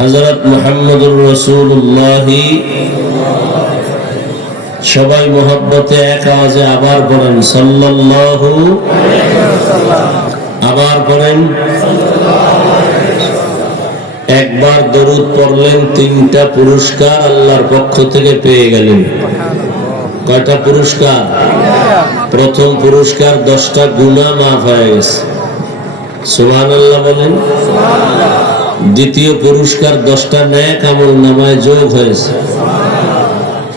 হযরত মুহাম্মদুর রাসূলুল্লাহ সবাই মোহাব্বতে এক আওয়াজে আবার পড়েন সাল্লাল্লাহু আলাইহি ওয়াসাল্লাম। আবার পড়েন একবার দরুদ পড়লেন তিনটা পুরস্কার আল্লাহর পক্ষ থেকে পেয়ে গেলেন। কয়টা পুরস্কার? প্রথম পুরস্কার 10টা গুনাহ মাফ হয়ে গেছে, সুবহানাল্লাহ বলেন। দ্বিতীয় পুরস্কার 10টা নেক আমল নামায় যোগ হয়েছে।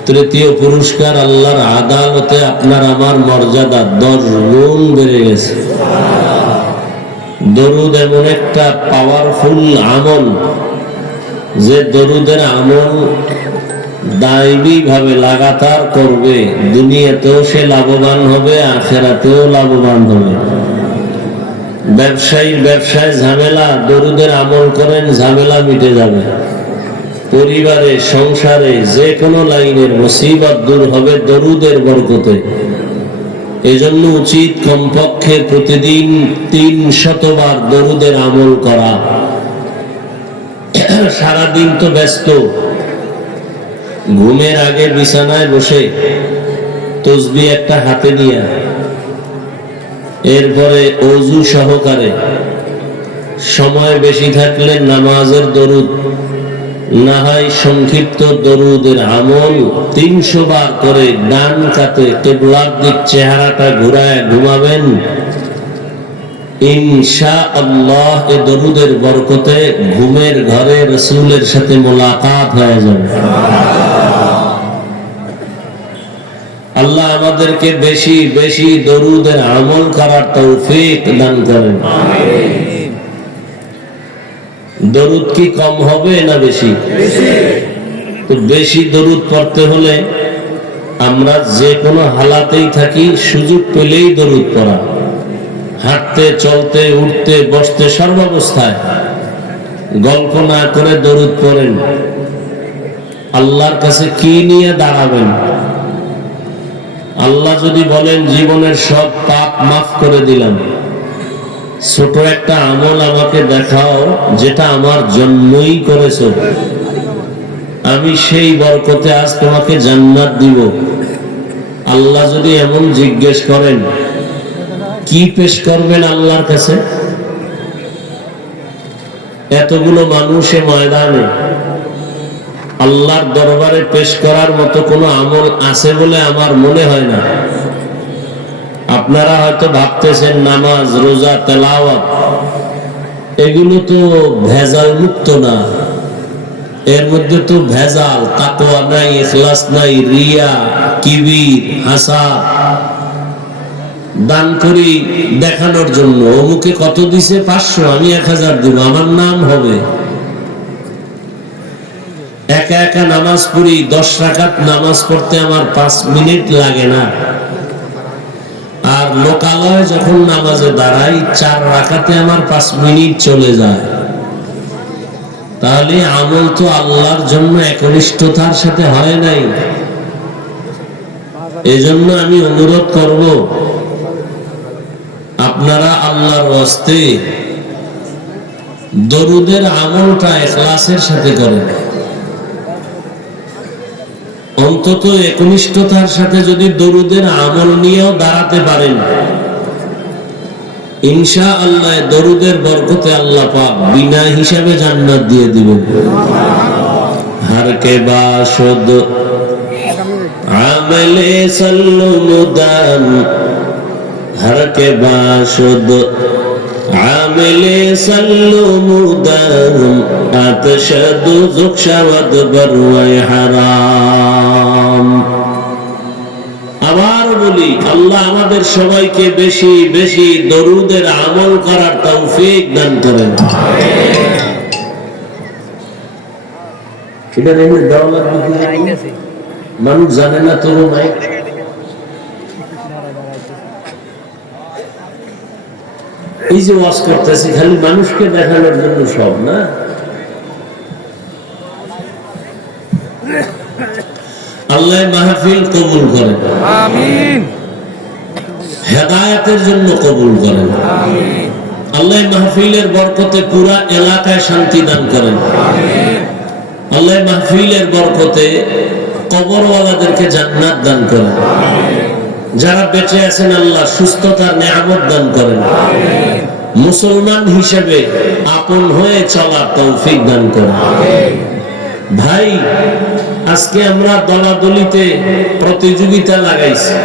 তৃতীয় পুরস্কার আল্লাহর আদালতে আপনার আমার মর্যাদা 10 গুণ বেড়ে গেছে। দরুদ এমন একটা পাওয়ারফুল আমল যে দরুদের আমল দায়ী ভাবে লাগাতার করবে, দুনিয়াতেও সে লাভবান হবে, আখিরাতেও লাভবান হবে। ব্যবসায় ঝামেলা, দরুদের আমল করেন, ঝামেলা মিটে যাবে। পরিবারে সংসারে যে কোনো লাইনের মুসিবত দূর হবে দরুদের বরকতে। এজন্য উচিত কমপক্ষে প্রতিদিন 300 বার দরুদের আমল করা। সারাদিন তো ব্যস্ত, ঘুমের আগে বিছানায় বসে তসবিহ একটা হাতে নিয়ে, এরপরে ওযু সহকারে, সময় বেশি থাকলে নামাজের দরুদ, না হয় সংক্ষিপ্ত দরুদের আমল 300 বার করে ডান কাতে কিবলার দিক চেহারাটা ঘুরায় ঘুমাবেন। ইনশাআল্লাহ এই দরুদের বরকতে ঘুমের ঘরে রাসূলের সাথে মোলাকাত হয়ে যাবে। আল্লাহ আমাদেরকে বেশি বেশি দরুদের আমল করার তৌফিক দান করেন। আমিন। দরুদ কি কম হবে না বেশি? তো বেশি দরুদ পড়তে হলে আমরা যে কোনো হালাতেই থাকি, সুযোগ পেলেই দরুদ পড়া। হাঁটতে চলতে উঠতে বসতে সর্বাবস্থায় গল্প না করে দরুদ পড়েন। আল্লাহর কাছে কি নিয়ে দাঁড়াবেন? আল্লাহ যদি বলেন জীবনের সব পাপ মাফ করে দিলাম, ছোট একটা আমল আমাকে দেখাও যেটা আমার জন্যই করেছো, আমি সেই বরকতে আজ তোমাকে জান্নাত দিব। আল্লাহ যদি এমন জিজ্ঞেস করেন, কি পেশ করবেন আল্লাহর কাছে? এতগুলো মানুষে ময়দানে আল্লাহর দরবারে পেশ করার মতো কোনো আমল আছে বলে আমার মনে হয় না। আপনারা হয়তো ভাবতেছেন নামাজ, রোজা, তেলাওয়াত এগুলো তো ভেজাল মুক্ত না, এর মধ্যে তো ভেজাল, তাকওয়া নাই, ইখলাস নাই, রিয়া, কিবির, হাসাদ। দান করি দেখানোর জন্য, অমুকে কত দিছে 500, আমি 1000 দিব, আমার নাম হবে। একা একা নামাজ পড়ি, 10 রাকাত নামাজ পড়তে আমার 5 মিনিট লাগে না। আর লোকালয়ে যখন নামাজে দাঁড়াই 4 রাকাতে আমার 5 মিনিট চলে যায়। তাহলে আমল তো আল্লাহর জন্য একনিষ্ঠতার সাথে হয় নাই। এজন্য আমি অনুরোধ করব, আপনারা আল্লাহর ওয়াস্তে দরুদের আমলটা ইখলাসের সাথে করেন। অন্তত একনিষ্ঠতার সাথে যদি দরুদের আমল নিয়েও দাঁড়াতে পারেন, ইনশাআল্লাহ দরুদের বরকতে আল্লাহ পাক বিনা হিসাবে জান্নাত দিয়ে দিবেন। হর কে বাশুদ আমলে সাল্লু মুদাম, হর কে বাশুদ আমলে সাল্লু মুদাম, আতশদু যুকশাওয়াদ বরওয়াই হারাম। আবার বলি, আল্লাহ আমাদের সবাইকে বেশি বেশি দরুদের আমল করার তৌফিক দান করেন। এটা নেই দাওয়াত দিতে মানুষ জানে না তো নাই। এই যে ওয়াজ করতেছি খালি মানুষকে দেখানোর জন্য সব না। আল্লাহ মাহফিল কবুল করেন, আমিন। হেদায়েতের জন্য কবুল করেন, আমিন। আল্লাহ মাহফিলের বরকতে পুরা এলাকায় শান্তি দান করেন, আমিন। আল্লাহ মাহফিলের বরকতে কবরওয়ালাদেরকে জান্নাত দান করেন, যারা বেঁচে আছেন আল্লাহ সুস্থতার নেয়ামত দান করেন, মুসলমান হিসেবে আপন হয়ে চলার তৌফিক দান করেন। ভাই, আজকে আমরা দলাদলিতে প্রতিযোগিতা লাগাইছি,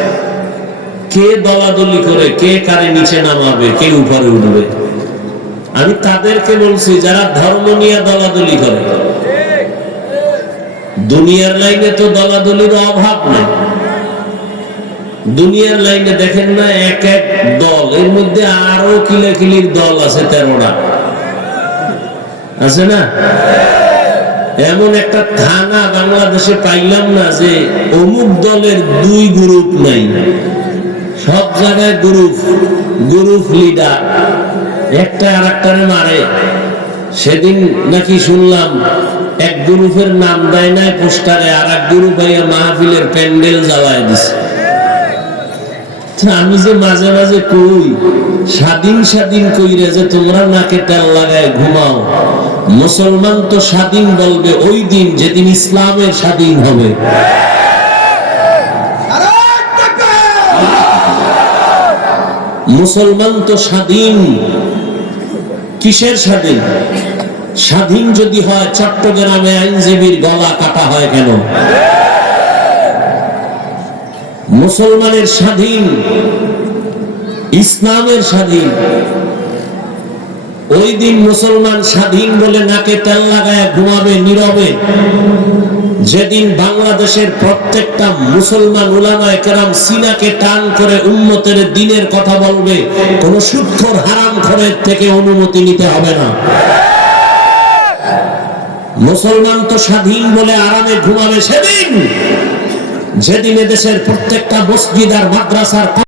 কে দলাদলি করে কে কারে নিচে নামাবে, কে উপরে উঠবে। আমি তাদেরকে বলছি যারা ধর্ম নিয়ে দলাদলি করে। দুনিয়ার লাইনে তো দলাদলির অভাব নেই। দুনিয়ার লাইনে দেখেন না এক এক দল, এর মধ্যে আরো কিলাকিলির দল আছে 13টা, আছে না? এমন একটা থানা বাংলাদেশে পাইলাম না যে অমুক দলের 2 গ্রুপ নাই। সব জায়গায় গ্রুপ লিডার একটা আর একটারে মারে। সেদিন নাকি শুনলাম এক গ্রুপের নাম দেয় নাই পোস্টারে, আর এক গ্রুপ মাহফিলের প্যান্ডেল জ্বালায় দিছে। আমি যে মাঝে মাঝে কই স্বাধীন কইরে যে তোমরা নাকে তেল লাগায় ঘুমাও। মুসলমান তো স্বাধীন বলবে ওই দিন যেদিন ইসলামের স্বাধীন হবে। মুসলমান তো স্বাধীন, কিসের স্বাধীন? স্বাধীন যদি হয় চট্টগ্রামে আইনজীবীর গলা কাটা হয় কেন? মুসলমানের স্বাধীন, ইসলামের স্বাধীন। ওই দিন মুসলমান স্বাধীন বলে নাকে তেল লাগায় ঘুমাবে নীরবে। যেদিন বাংলাদেশের প্রত্যেকটা মুসলমান উলামায়ে কেরাম সিনাকে টান করে উম্মতের দ্বীনের কথা বলবে, কোন সুদখোর হারামখোরের থেকে অনুমতি নিতে হবে না। মুসলমান তো স্বাধীন বলে আরামে ঘুমাবে সেদিন, যেদিন দেশের প্রত্যেকটা মসজিদ আর মাদ্রাসার